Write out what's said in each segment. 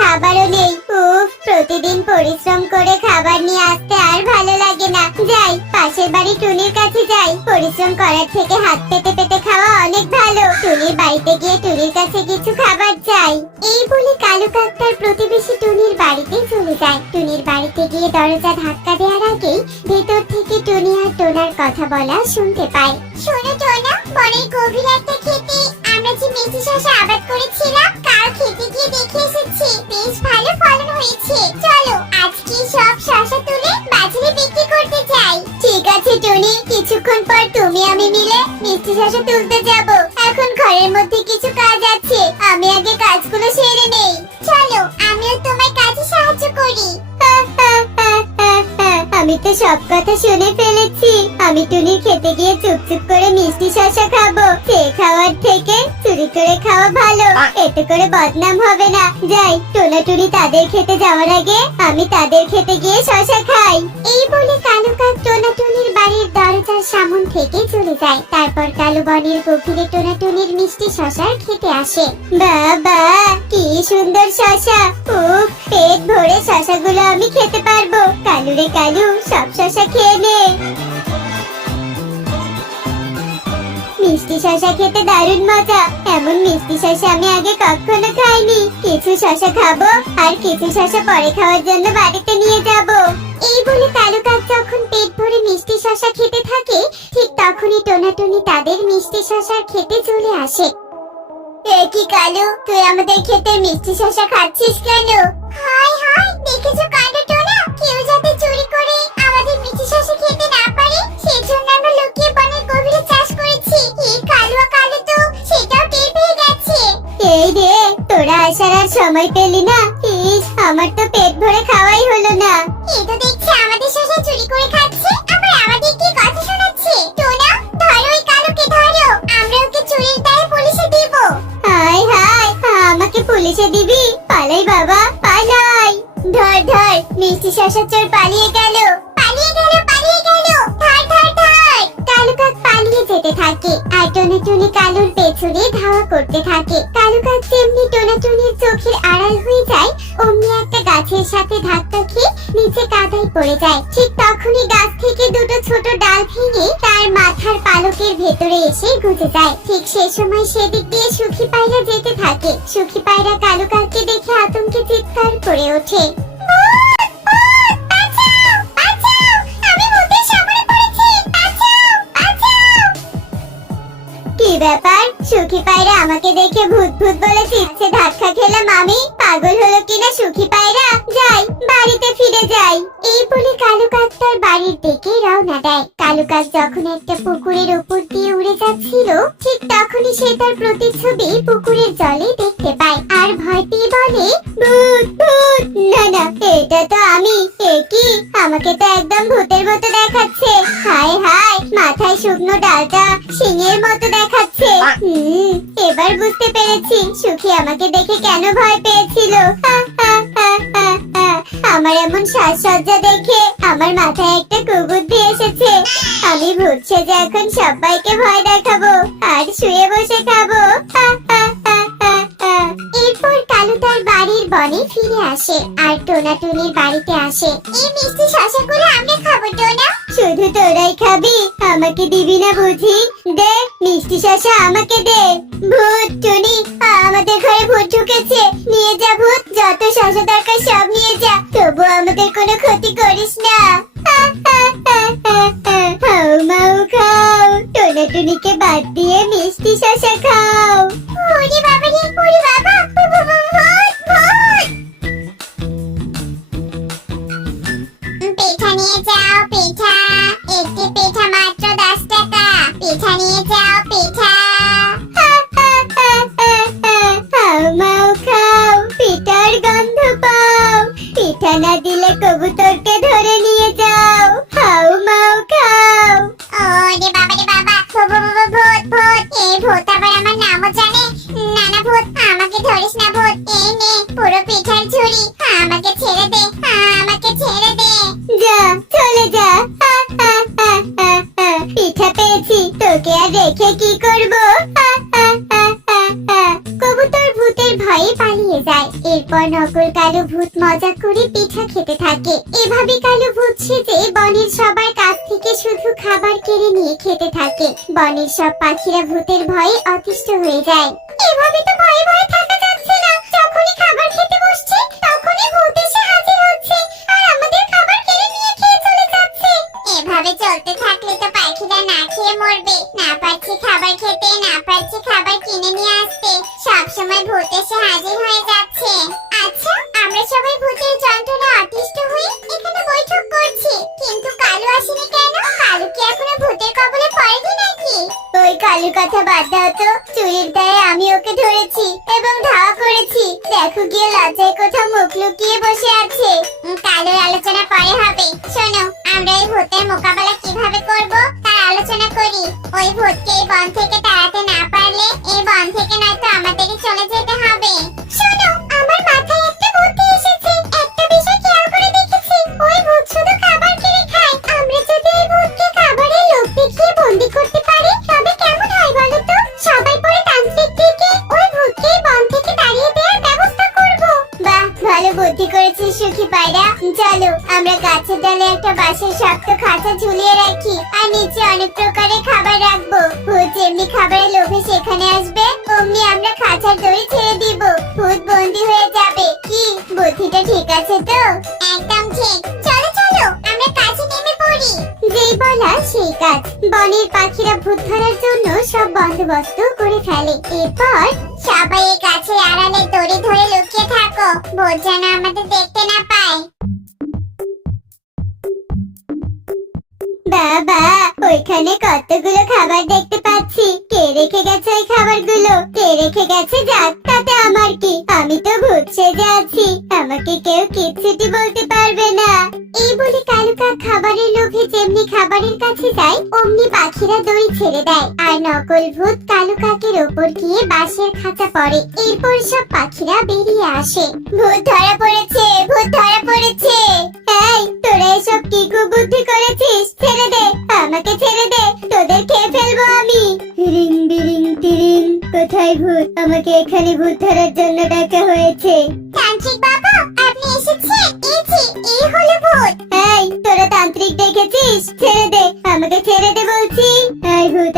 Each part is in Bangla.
খাবারও নেই। উফ, প্রতিদিন পরিশ্রম করে খাবার নিয়ে আসতে আর ভালো লাগে না। যাই, পাশের বাড়ি টুনির কাছে যাই। পরিশ্রম করার থেকে হাত পেতে পেতে খাওয়া অনেক ভালো। টুনির বাড়িতে গিয়ে টুনির কাছে কিছু খাবার চাই। এই বলে কালু কাক তার প্রতিবেশী টুনির বাড়িতে চলে যায়। টুনির বাড়িতে গিয়ে দরজা ধাক্কা দেওয়ার আগেই ভেতর থেকে টুনি আর টোনার কথা বলা শুনতে পায়। শোনো টোনা, বনের গভীর একটা ক্ষেতে আমরা যে মিষ্টি শসা আবাদ করেছিলাম, কাল খেতে গিয়ে দেখে এসেছি বেশ ভালো ফলন হয়েছে। চলো আজকে সব শসা তুলে বাজারে বিক্রি করতে যাই। ঠিক আছে টুনি, কিছুক্ষণ পর তুমি আমি মিলে মিষ্টি শসা তুলতে যাব। এখন ঘরের মধ্যে কিছু কাজ আছে, আমি আগে কাজগুলো সেরে নেই। চলো আমিও তোমার কাজে সাহায্য করি। আমি তো সব কথা শুনে ফেলেছি। আমি টুনির খেতে গিয়ে চুপচুপ করে মিষ্টি শসা খাবো। খেয়ে খাওয়ার থেকে চুরি করে খাওয়া ভালো, এতে করে বদনাম হবে না। যাই, টোনা টুনি তাদের খেতে যাওয়ার আগে আমি তাদের খেতে গিয়ে শসা খাই। এই বলে কালু কাক টোনা টুনির বাড়ির দরজার সামন থেকে চলে যায়। তারপর কালু বনের গভীরে টোনা টুনির মিষ্টি শসার খেতে আসে। বাবা, কি সুন্দর শসা! উফ, পেট ভরে শসাগুলো আমি খেতে পারবো। কালু রে কালু, সব শসা খেয়ে নে। মিষ্টি শসা খেতে দারুণ মজা। এমন মিষ্টি শসা আমি আগে কখনো খাইনি। কিছু শসা খাবো আর কিছু শসা পরে খাওয়ার জন্য বাড়িতে নিয়ে যাব। এই বলে কালু কাক যখন পেট ভরে মিষ্টি শসা খেতে থাকে, ঠিক তখনই টোনাটুনি তাদের মিষ্টি শসার খেতে চলে আসে। এ কি কালু, তুই আমাদের খেতে মিষ্টি শসা খাচ্ছিস কেন? হাই হাই, দেখেছো কাণ্ড টোনা, কেউ যাতে চুরি করে আমাদের মিষ্টি শসা খেতে না পারে সেজন্য আমরা লুকিয়ে বনের গভীরে চাষ করেছি। এই কালুয়া কালু তো সেটাও টের পেয়ে গেছে। এই রে, তোরা আসার আর সময় পেলি না। ইস, আমার তো পেট ভরে খাওয়াই হলো না। এ তো দেখছি আমাদের শসা চুরি করে খাচ্ছে, আবার আমাদের কি কথা শোনাচ্ছে। টোনা, ধরো ওই কালুকে, ধরো, আমরা ওকে চুরির দায়ে পুলিশে দিব। হাই হাই, আমাকে পুলিশে দিবি? পালাই বাবা, পালাই। ধর ধর, মিষ্টি শসা চোর পালিয়ে গেল, পালিয়ে গেল, পালিয়ে গেল। ধর ধর ধর। কালু কাক পালিয়ে যেতে থাকে আর টোনাটুনি কালুর পেছনে ধাওয়া করতে থাকে। কালু কাক যেমনি টোনাটুনির চোখের আড়াল হয়ে যায়, অমনি একটা গাছের সাথে ধাক্কা খেয়ে নিচে কাদায় পড়ে যায়। ঠিক তখনই গাছ থেকে দুটো ছোট ডাল ভেঙে তার মাথার পালকের ভেতরে এসে গুজে যায়। ঠিক সেই সময় সেদিক দিয়ে সুখী পায়রা যেতে থাকে। সুখী পায়রা কালু কাককে দেখে আতঙ্কে চিৎকার করে ওঠে। কি ব্যাপার, সুখী পায়রা আমাকে দেখে ভূত ভূত বলে চিৎসে ধাক্কা খেলাম আমি? পাগল হলো কিনা সুখী পায়রা? যাই, বাড়িতে ফিরে যাই। এই বলে কালু কাক তার বাড়ির দিকে রওনা দেয়। কালু কাক যখন একটা পুকুরের উপর দিয়ে উড়ে যাচ্ছিল, ঠিক তখনই সে তার প্রতিচ্ছবি পুকুরের জলে দেখতে পায় আর ভয় পেয়ে বলে, ভূত ভূত! না না, এটা তো আমি। এ কি, আমাকে তো একদম ভূতের মতো দেখাচ্ছে। হায় হায়, মাথায় শুকনো ডালটা সিংহের মতো দেখাচ্ছে। এবার বুঝতে পেরেছি সুখী আমাকে দেখে কেন ভয় পেয়েছিল। আমার এমন সাজসজ্জা দেখে আমার মাথায় একটা কুবুদ্ধি এসেছে। আমি ভূত সেজে এখন সবাইকে ভয় দেখাবো আর শুয়ে বসে খাবো। এরপর কালু তার বাড়ির বনে ফিরে আসে আর টোনাটুনির বাড়িতে আসে। এই মিষ্টি শসাগুলো আমরা খাবো টোনা। শুধু তোরাই খাবি, আমাকে দিবি না বুঝি? দে মিষ্টি শসা, আমাকে দে। ভূত টুনি, আমাদের ঘরে ভূত ঢুকেছে। নিয়ে যা ভূত, যত শসা দরকার সব নিয়ে যা, তবু আমাদের কোনো ক্ষতি করিস না। খাও মাও খাও, টোনাটুনিকে বাদ দিয়ে মিষ্টি শসা খাও। ওরে বাবা রে, ওরে বাবা, ভূত ভূত! পিঠা নিয়ে যাও, পিঠা। একটি পিঠা মাত্র 10 টাকা। পিঠা নিয়ে যাও, পিঠা। খাও মাও খাও, পিঠার গন্ধ পাও। পিঠা না দিলে কবুতরকে ধরে নিয়ে যাও। খাও মাও খাও। ওরে বাবা রে বাবা, ভূত ভূত! এই ভূত আবার আমার নামও জানে। না না ভূত, আমাকে ধরিস না ভূত। এই নে পুরো পিঠার ঝুড়ি, আমাকে ছেড়ে দে, আমাকে ছেড়ে দে। যা, চলে যা। পিঠা পেয়েছি, তোকে আর রেখে কি করব? কবুতর ভূতের ভয়ে পালিয়ে যায়। এরপর এরপর নকল কালো ভূত মজা করে পিঠা খেতে থাকে। এভাবে কালো ভূত সেজে বনের সবার কাছ থেকে শুধু খাবার কেড়ে নিয়ে খেতে থাকে। বনের সব পাখিরা ভূতের ভয়ে অতিষ্ঠ হয়ে যায়। এভাবে তো ভয়ে ভয়ে থাকা যাচ্ছে না। যখনই খাবার খেতে বসছে তখনই ভূত এসে হাজির হচ্ছে আর আমাদের খাবার কেড়ে নিয়ে খেয়ে চলে যাচ্ছে। এভাবে চলতে থাকলে তো পাখিরা না খেয়ে মরবে। না পারছি খাবার খেতে, না পারছি খাবার কিনে নিয়ে আসতে, সব সময় ভূত এসে হাজির হয়ে যাচ্ছে। আচ্ছা, আমরা সবাই ভূতের যন্ত্রণা অতিষ্ঠ হয়ে এখানে বৈঠক করছি, কিন্তু কালু আসেনি কেন? কালু কি এখনো ভূতের কবলে পড়েনি নাকি? ওই কালু কথা বাদ দাও তো। চুরির দায়ে আমি ওকে ধরেছি এবং ধাওয়া করেছি। দেখো গিয়ে লজ্জায় কোথাও মুখ লুকিয়ে বসে আছে। কালুর আলোচনা পরে হবে। শোনো, আমরা এই ভূতের মোকাবেলা কিভাবে করব তার আলোচনা করি। ওই ভূতকে এই বন থেকে তাড়াতে না পারলে এই বন থেকে নয়তো আমাদেরই চলে যেতে হবে। শোনো, আমার মাথায় একটা বুদ্ধি এসেছে। একটা বিষয় খেয়াল করে দেখেছি, ওই ভূত শুধু খাবার কেড়ে খায়। আমরা যদি এই ভূতকে খাবারের লোভ দেখিয়ে বন্দি করতে পারি তবে কেমন হয় বলো তো? সবাই পরে তান্ত্রিক থেকে ওই ভূতকে এই বন থেকে তাড়িয়ে দেওয়ার ব্যবস্থা করব। বাহ, ভালো বুদ্ধি করেছিস সুখী পায়রা। চলো, আমরা গাছের ডালে একটা বাঁশের শক্ত খাঁচা ঝুলিয়ে রাখি আর নিচে অনেক প্রকারের খাবার রাখবো। ভূত যেমনি খাবারের লোভে সেখানে আসবে অমনি আমরা খাঁচার দড়ি ছেড়ে দিব। ভূত বন্দি হয়ে যাবে। কি বুদ্ধিটা ঠিক আছে তো? একদম ঠিক। চলো চলো, আমরা কাজে নেমে পড়ি। যেই বলা সেই কাজ। বনের পাখিরা ভূত ধরার জন্য সব বন্দোবস্ত করে ফেলে। এরপর সবাই এই গাছের আড়ালে দড়ি ধরে লুকিয়ে থাকো, ভূত যেন আমাদের দেখতে না পায়। বাবা, ওইখানে কতগুলো খাবার দেখতে পাচ্ছি। কে রেখে গেছে ওই খাবারগুলো? কে রেখে গেছে যাক, তাতে আমার কি? আমি তো ভূত সেজে আছি, আমাকে কেউ কিচ্ছুটি বলতে পারবে না। এই বলে কালু কাক খাবারের লোভে যেমনি খাবারের কাছে যায় অমনি পাখিরা দড়ি ছেড়ে দেয় আর নকল ভূত কালু কাকের ওপর গিয়ে বাঁশের খাঁচা পড়ে। এরপর সব পাখিরা বেরিয়ে আসে। ভূত ধরা পড়েছে, ভূত ধরা পড়েছে। এই, তোরা এসব কি কুবুদ্ধি করেছিস? ছেড়ে দে, আমাকে ছেড়ে দে, তোদের খেয়ে ফেলবো আমি। রিং বিরিং টিরিং, কোথায় ভূত? আমাকে এখানে ভূত ধরার জন্য ডাকা হয়েছে। তান্ত্রিক বাবা, আপনি এসেছেন? এই হলো ভূত। এই, তোরা তান্ত্রিক দেখেছিস? ছেড়ে দে, আমাকে ছেড়ে দে বলছি। এই ভূত,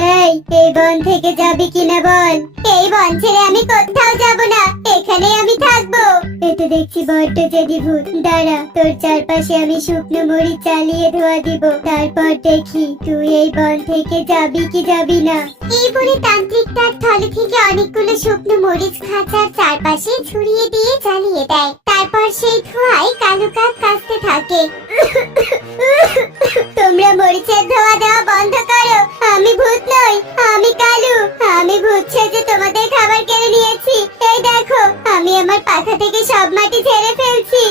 এই বন থেকে যাবি কিনা বল। এই বন ছেড়ে আমি কোথাও যাব না, এখানেই আমি থাকবো। এতে দেখছি বড্ড জেদি ভূত। দাঁড়া, তোর চারপাশে আমি শুকনো মরিচ চালিয়ে ধোয়া দিব, তারপর দেখি তুই এই বন থেকে যাবি কি যাবি না। এই বলে তান্ত্রিক তার থলে থেকে অনেকগুলো শুকনো মরিচ খাঁচার চারপাশে ছড়িয়ে দিয়ে জ্বালিয়ে দেয়। তারপর সেই ধোঁয়ায় কালু কাক কাশতে থাকে। তোমরা মরিচের ধোঁয়া দেওয়া বন্ধ করো। আমি ভূত নই, আমি কালু। আমি ভূত সেজে তোমাদের খাবার কেড়ে নিয়েছি। এই দেখো, আমি আমার পাখা থেকে সব মাটি ঝেড়ে ফেলছি।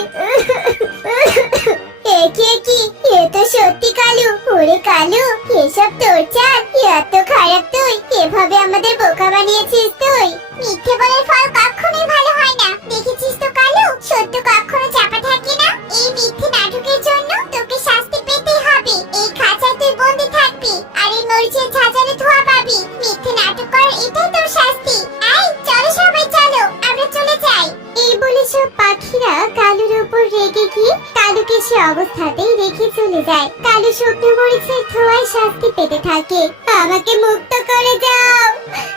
কি এ তো সত্যি কালু। ওরে কালু, এসব তোর চাল? এত খারাপ তুই? এভাবে আমাদের বোকা বানিয়েছিস তুই। মিথ্যে বলার ফল কখনোই ভালো হয় না, দেখেছিস তো কালু? সত্য কখনো চাপা থাকে না। এই মিথ্যে নাটকের জন্য তোকে শাস্তি পেতেই হবে। এই খাঁচায় তুই বন্দি থাকবি আর এই মরিচের ঝাঁঝালে ধোঁয়া পাবি। মিথ্যে নাটক করার এটাই তোর শাস্তি। এই চলো সবাই, চলো আমরা চলে যাই। এই বলে সব পাখিরা কালুর উপর রেগে গিয়ে কালুকে সে অবস্থাতেই রেখে চলে যায়। কালু শুকনো মরিচের ধোঁয়ায় শাস্তি পেতে থাকে। আমাকে মুক্ত করে যাও।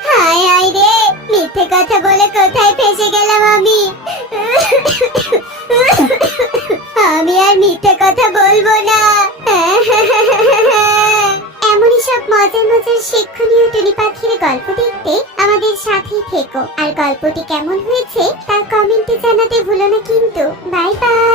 হায় হায় রে, মিথ্যে কথা বলে কোথায় ফেসে গেলাম আমি। আমি আর মিথ্যে কথা বলবো না। এমনই সব মজার মজার শিক্ষণীয় টুনি পাখির গল্প দেখতে আমাদের সাথেই থেকো। আর গল্পটি কেমন হয়েছে তা কমেন্টে জানাতে ভুলো না কিন্তু। Bye bye.